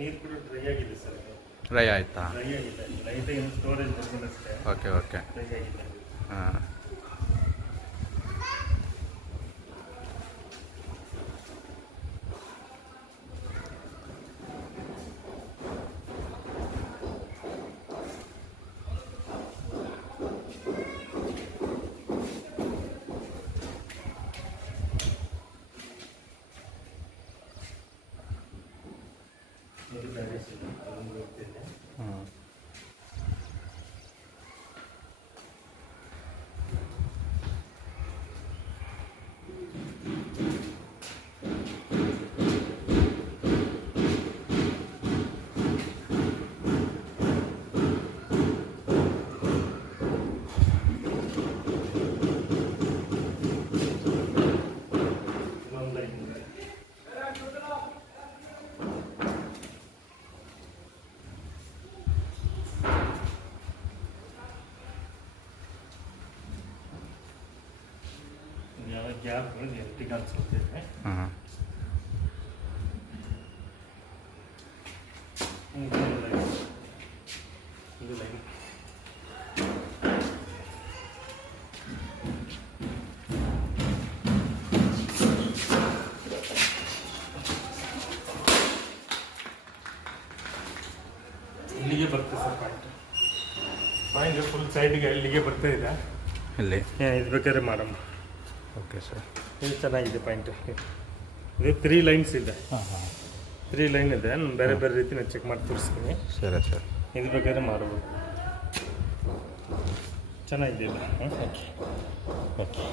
ನೀರು ಕೂಡ ಡ್ರೈ ಆಗಿದೆ ಸರ್. ಡ್ರೈ ಆಯಿತಾ? ಡ್ರೈ ಆಗಿದೆ, ಲೈಟ್ ಏನು ಸ್ಟೋರೇಜ್ ಬರ್ಬೋದು ಅಷ್ಟೇ. Okay okay. ಡ್ರೈ ಆಗಿದೆ. ಹಾಂ. ಗ್ಯಾಪ್ ಎಂಟಿ ಕಾಣಿಸ್ಕೊಳ್ತೇವೆ. ಹಾಂ. ಇದು ಲೈನ್ ಇಲ್ಲಿಗೆ ಬರ್ತದೆ ಸರ್. ಪಾಯಿಂಟ್ ಫುಲ್ ಸೈಡ್ಗೆ ಇಲ್ಲಿಗೆ ಬರ್ತಾ ಇದೆ. ಇಲ್ಲಿ ಇದು ಬೇಕಾದ್ರೆ ಮಾಡಮ್ಮ. Okay sir. ಇದು ಚೆನ್ನಾಗಿದೆ ಪಾಯಿಂಟ್. ಇದು 3 ಲೈನ್ಸ್ ಇದೆ. ಹಾಂ ಹಾಂ. 3 ಲೈನ್ ಇದೆ. ನಾನು ಬೇರೆ ಬೇರೆ ರೀತಿ ನಾನು ಚೆಕ್ ಮಾಡಿ ತೋರಿಸ್ತೀನಿ. ಸರಿ ಸರ್. ಇದು ಬೇಕಾದ್ರೆ ಮಾಡ್ಬೋದು. ಚೆನ್ನಾಗಿದೆ ಇದು. ಓಕೆ.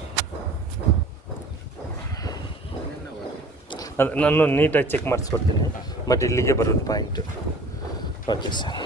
ಅದು ನಾನು ನೀಟಾಗಿ ಚೆಕ್ ಮಾಡಿಸ್ಕೊಡ್ತೀನಿ. ಬಟ್ ಇಲ್ಲಿಗೆ ಬರೋದು ಪಾಯಿಂಟು. Okay sir.